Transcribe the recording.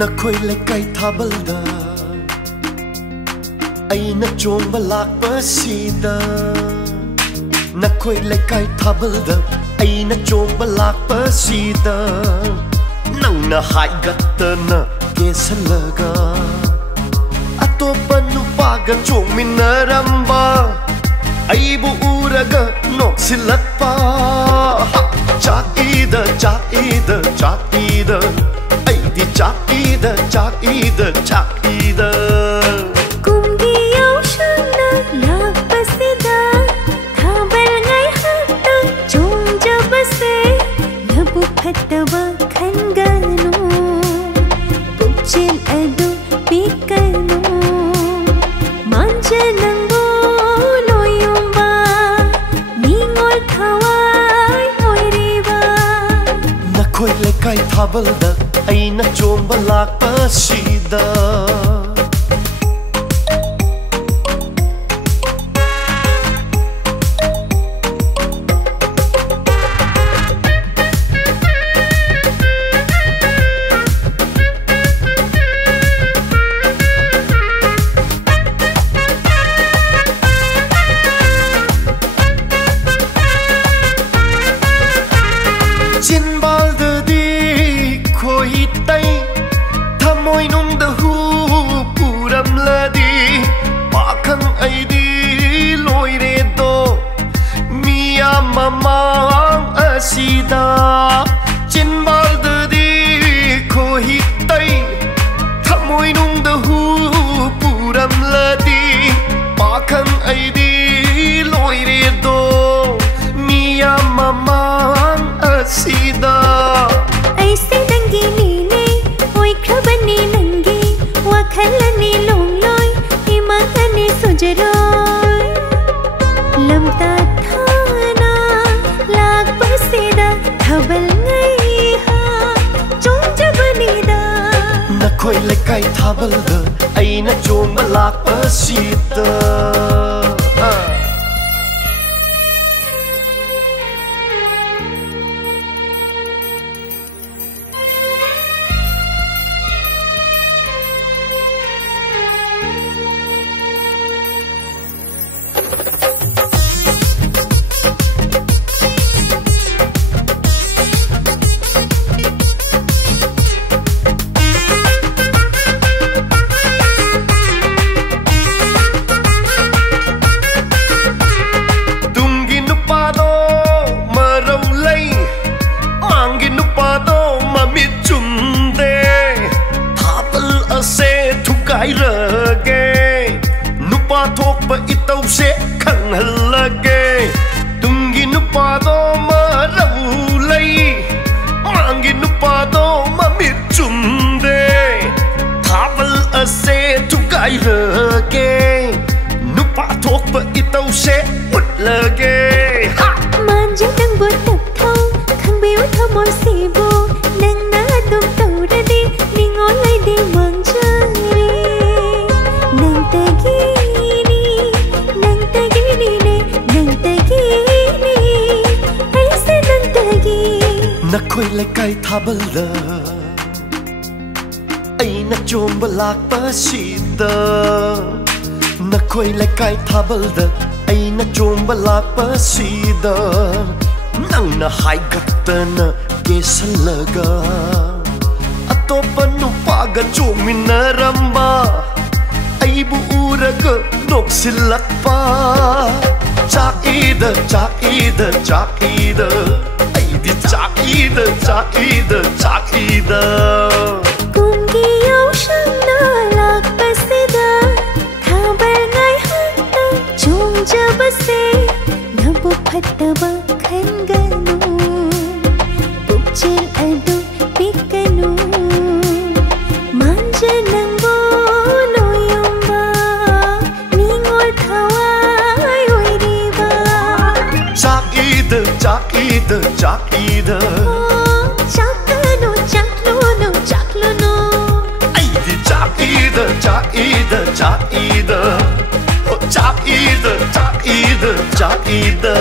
नखोई लेकाई थाबलदा अइना चोंबा लाक्पसीदा नखोई लेकाई थाबलदा अइना चोंबा लाक्पसीदा नंगना हाइगत्तना केसलगा अतोप्पा नुपागा चोंमिन्नरंबा अइबु उरगा नोक्सिल्लक्पा चाकीदा चाकीदा चाकीदा अइदी चाकीदा चाकीदा चाकीदा कुंगी औषना लाक्पसीदा थाबल ngay hakta chongjabase nabu phattaba khanganu pukchil adu pikanu manjanango loyumba ningol thawai oiriba नखोई लेकाई थाबलदा अइना चोंबा लाक्पसीदा चिनबालददी खोई तई थमोई नुंगदा who पुरमलदी पाखंग अइदी लोइरे दो मिया ममांग असीदा चिनबालददी खोई तई थमोई नुंगदा हु पुरमलदी पाखंग अइदी लोइरे दो मिया ममांग असीदा ऐसे नंगी नीने ओई खबनी नंगी वखलनी लोंगलोय इमाहने सुजरोय लमता थाना लाक्पसीदा थाबल ngay ha chongjabnida नखोई लेकाई थाबलदा अइना चोंबा लाक्पसीदा नुपा थोकपा इतौ से खंगहल्लगे तुंगी नुपादो मरौ लई मांगी नुपादो ममित चुमदे थाबल असे थुगाइरगे नुपा थोकपा इतौ से उठलगे मांजे नंगबो तपथौ खंबिउ थमोय सिबो नंगना दुम तौरदि निंगोलाइदि मांजरी नखोई लेकाई थाबलदा अइना चोंबा लाक्पसीदा नखोई लेकाई थाबलदा अइना चोंबा लाक्पसीदा नंगना हाइगत्तना केसलगा अतोप्पा नुपागा चोंमिन्नरंबा अइबु उरगा नोक्सिल्लक्पा चाकीदा चाकीदा चाकीदा अइदी चाकीदा चाकीदा चाकीदा कुंगी औषना लाक्पसीदा थाबल ngay hakta chongjabase nabu phattaba khanganu pukchil adu pikanu manjanango loyumba ningol thawai oiriba चाकीदा चाकीदा चाकीदा chaklu chaklu chaklu अइदी चाकीदा चाकीदा चाकीदा चाकीदा चाकीदा चाकीदा